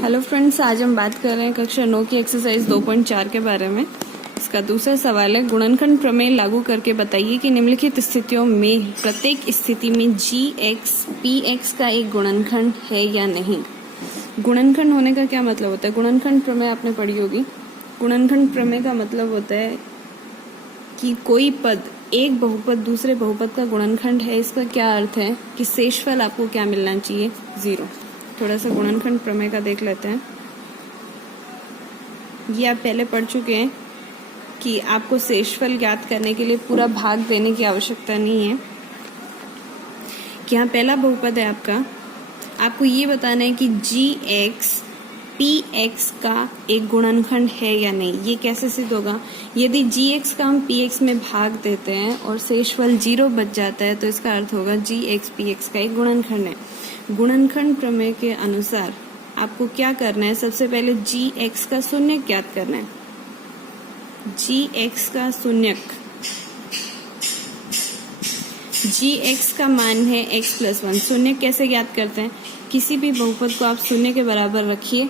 Hello friends, आज हम बात कर रहे हैं कक्षा 9 की एक्सरसाइज 2.4 के बारे में। इसका दूसरा सवाल है, गुणनखंड प्रमेय लागू करके बताइए कि निम्नलिखित स्थितियों में प्रत्येक स्थिति में gx px का एक गुणनखंड है या नहीं। गुणनखंड होने का क्या मतलब होता है? गुणनखंड प्रमेय आपने पढ़ी होगी। गुणनखंड प्रमेय का मतलब होता है कि कोई पद एक बहुपद दूसरे बहुपद का गुणनखंड है। इसका क्या अर्थ है कि शेषफल आपको क्या मिलना चाहिए? 0। थोड़ा सा गुणनखंड प्रमेय का देख लेते हैं। ये आप पहले पढ़ चुके हैं कि आपको शेषफल ज्ञात करने के लिए पूरा भाग देने की आवश्यकता नहीं है। कि यहाँ पहला बहुपद है आपका, आपको ये बताना है कि gx px का एक गुणनखंड है या नहीं। ये कैसे सिद्ध होगा? यदि gx का हम px में भाग देते हैं और शेषफल 0 बच जाता है तो इसका अर्थ होगा gx px का एक गुणनखंड है। गुणनखंड प्रमेय के अनुसार आपको क्या करना है? सबसे पहले gx का शून्यक ज्ञात करना है। gx का शून्यक, gx का मान है x + 1। शून्यक कैसे ज्ञात करते हैं? किसी भी बहुपद को आप शून्य के बराबर रखिए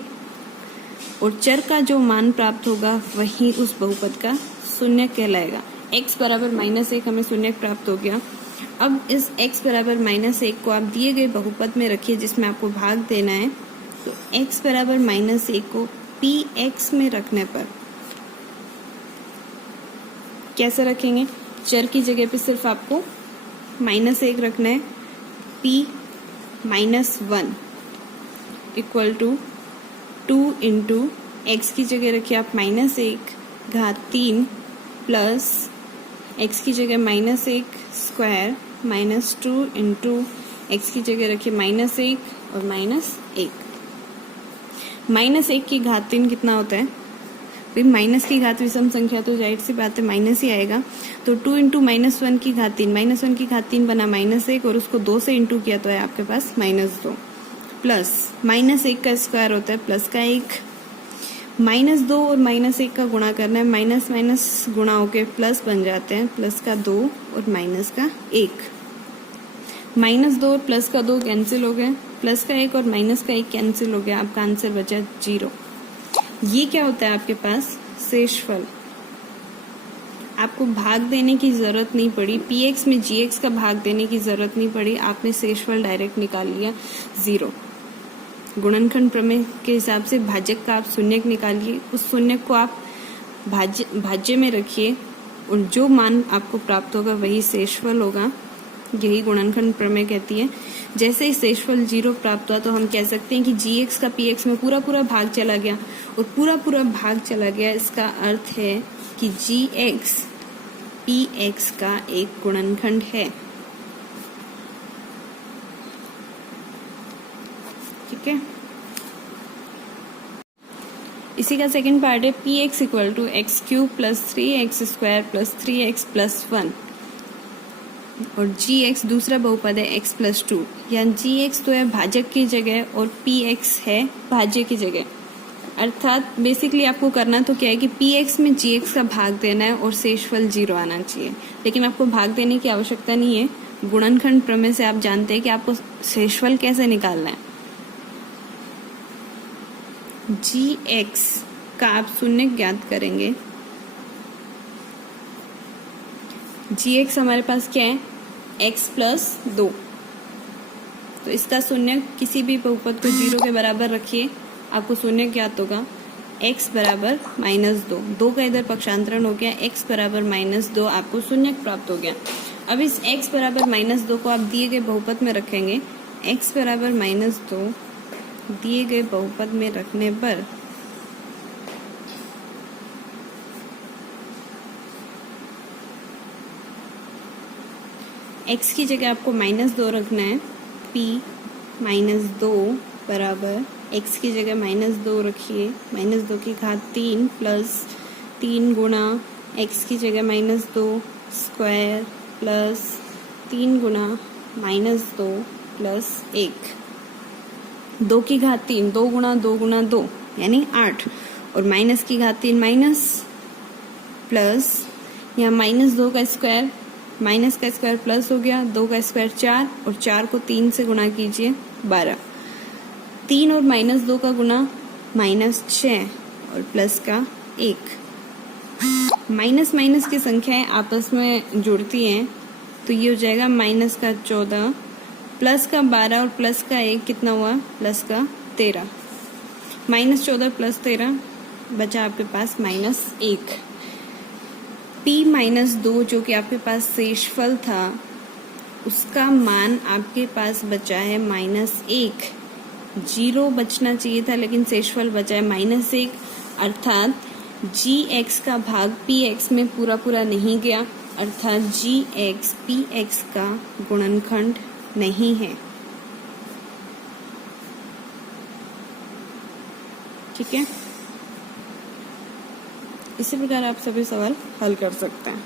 और चर का जो मान प्राप्त होगा वही उस बहुपद का शून्यक कहलाएगा। x बराबर -1 हमें शून्यक प्राप्त हो गया। अब इस x बराबर -1 को आप दिए गए बहुपद में रखिए जिसमें आपको भाग देना है। तो x बराबर -1 को px में रखने पर कैसे रखेंगे? चर की जगह पे सिर्फ आपको -1 रखना है। p -1 equal to 2 into x की जगह रखिए आप -1 घात 3 प्लस एक्स की जगह -1 स्क्वायर -2 इंटू एक्स की जगह रखिए -1 और -1। -1 की घात 3 कितना होता है? भाई माइनस की घात विषम संख्या तो जाहिर सी बात है माइनस ही आएगा। तो 2 इंटू -1 की घात 3, -1 की घात 3 बना -1 और उसको 2 से इंटू किया तो है आपके पास -2 प्लस -1 का स्क्वायर होता है प्लस का 1। -2 और -1 का गुणा करना है, माइनस माइनस गुणा होके प्लस बन जाते हैं, प्लस का 2 और माइनस का 1। -2 और प्लस का 2 कैंसिल हो गए, प्लस का 1 और माइनस का 1 कैंसिल हो गया, आपका आंसर बचा 0। ये क्या होता है आपके पास? शेषफल। आपको भाग देने की जरूरत नहीं पड़ी, px में gx का भाग देने की जरूरत नहीं पड़ी, आपने शेषफल डायरेक्ट निकाल लिया 0। गुणनखंड प्रमेय के हिसाब से भाजक का आप शून्यक निकालिए, उस शून्यक को आप भाज्य में रखिए और जो मान आपको प्राप्त होगा वही शेषफल होगा। यही गुणनखंड प्रमेय कहती है। जैसे ही शेषफल 0 प्राप्त हुआ तो हम कह सकते हैं कि gx का px में पूरा भाग चला गया और पूरा भाग चला गया। इसका अर्थ है कि gx px का एक गुणनखंड है। ठीक है, इसी का सेकंड पार्ट है px equal to x³ + 3x² + 3x + 1 और gx दूसरा बहुपद है x + 2। यानी gx तो है भाजक की जगह और px है भाज्य की जगह। अर्थात बेसिकली आपको करना तो क्या है कि px में gx का भाग देना है और शेषफल 0 आना चाहिए, लेकिन आपको भाग देने की आवश्यकता नहीं है। गुणनखंड प्रमेय से आप जानते हैं कि आपको शेषफल कैसे निकालना है। gx का आप शून्य ज्ञात करेंगे। gx हमारे पास क्या है? x + 2। तो इसका शून्य किसी भी बहुपद को 0 के बराबर रखिए, आपको शून्य ज्ञात होगा। x बराबर -2, 2 का इधर पक्षांतरण हो गया, x बराबर -2 आपको शून्य प्राप्त हो गया। अब इस x बराबर -2 को आप दिए गए बहुपद में रखेंगे। x बराबर -2 दिए गए बहुपद में रखने पर x की जगह आपको -2 रखना है। p -2 बराबर x की जगह -2 रखिए, -2 की घात 3 प्लस 3 गुणा x की जगह -2 स्क्वायर प्लस 3 गुणा -2 प्लस 1। 2 की घात 3, 2 गुणा 2 गुणा 2 यानी 8 और माइनस की घात 3 माइनस प्लस यहाँ -2 का स्क्वायर माइनस का स्क्वायर प्लस हो गया, 2 का स्क्वायर 4 और 4 को 3 से गुणा कीजिए 12। 3 और -2 का गुणा -6 और प्लस का 1। माइनस माइनस की संख्याएं आपस में जुड़ती हैं तो ये हो जाएगा माइनस का 14 प्लस का 12 और प्लस का 1 कितना हुआ, प्लस का 13। -14 प्लस 13 बचा आपके पास -1। p-2 जो कि आपके पास शेषफल था उसका मान आपके पास बचा है -1। 0 बचना चाहिए था लेकिन शेषफल बचा है -1, अर्थात gx का भाग px में पूरा पूरा नहीं गया, अर्थात gx px का गुणनखंड नहीं है। ठीक है, इसी प्रकार आप सभी सवाल हल कर सकते हैं।